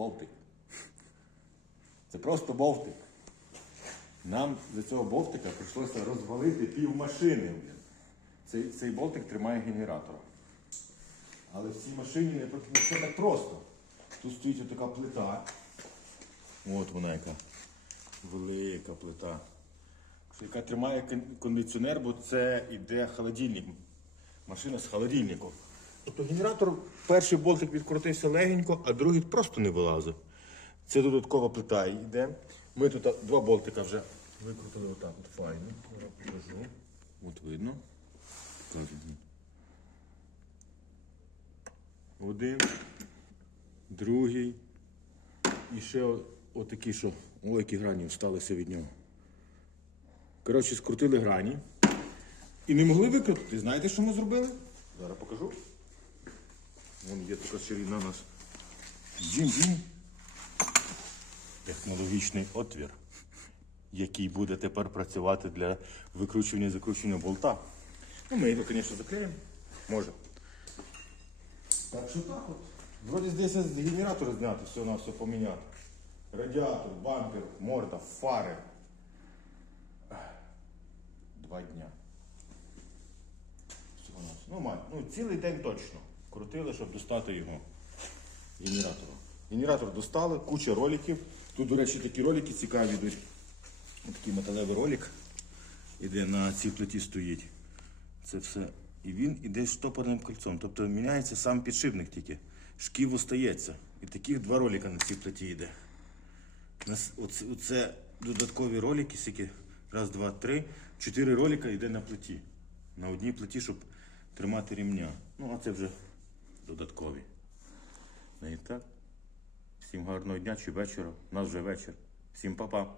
Болтик. Це просто болтик. Нам за цього болтика прийшлося розвалити пів машини. Цей, цей болтик тримає генератор. Але в цій машині не, все так просто. Тут стоїть отака плита. От вона яка. Велика плита. Яка тримає кондиціонер, бо це іде холодильник. Машина з холодильником. Тобто генератор, перший болтик відкрутився легенько, а другий просто не вилазив. Це додаткова плита йде. Ми тут два болтика вже викрутили отак от файно. Покажу. От видно. Один, другий. І ще отакі, що ой, які грані осталися від нього. Коротше, скрутили грані. І не могли викрутити. Знаєте, що ми зробили? Зараз покажу. Вон є така ширина у нас. Дім-дім. Технологічний отвір, який буде тепер працювати для викручування і закручування болта. Ну, ми його, звісно, заклеїмо. Може. Так що так от. Вроді здається, з генератора зняти, все на все поміняти. Радіатор, бампер, морда, фари. Два дня. Ну, май, ну, цілий день точно. Крутили, щоб достати його генератора. Генератор достали, куча роликів. Тут, до речі, такі ролики цікаві йдуть. Ось Такий металевий ролик іде на цій плиті стоїть. Це все. І він іде штопорним кольцом. Тобто міняється сам підшипник тільки. Шків остається. І таких два ролика на цій плиті йде. Оце, оце додаткові ролики, скільки раз, два, три. Чотири ролика йде на плиті. На одній плиті, щоб тримати рівня. Ну, а це вже додаткові. Ну так. Всім гарного дня чи вечора. У нас вже вечір. Всім па-па.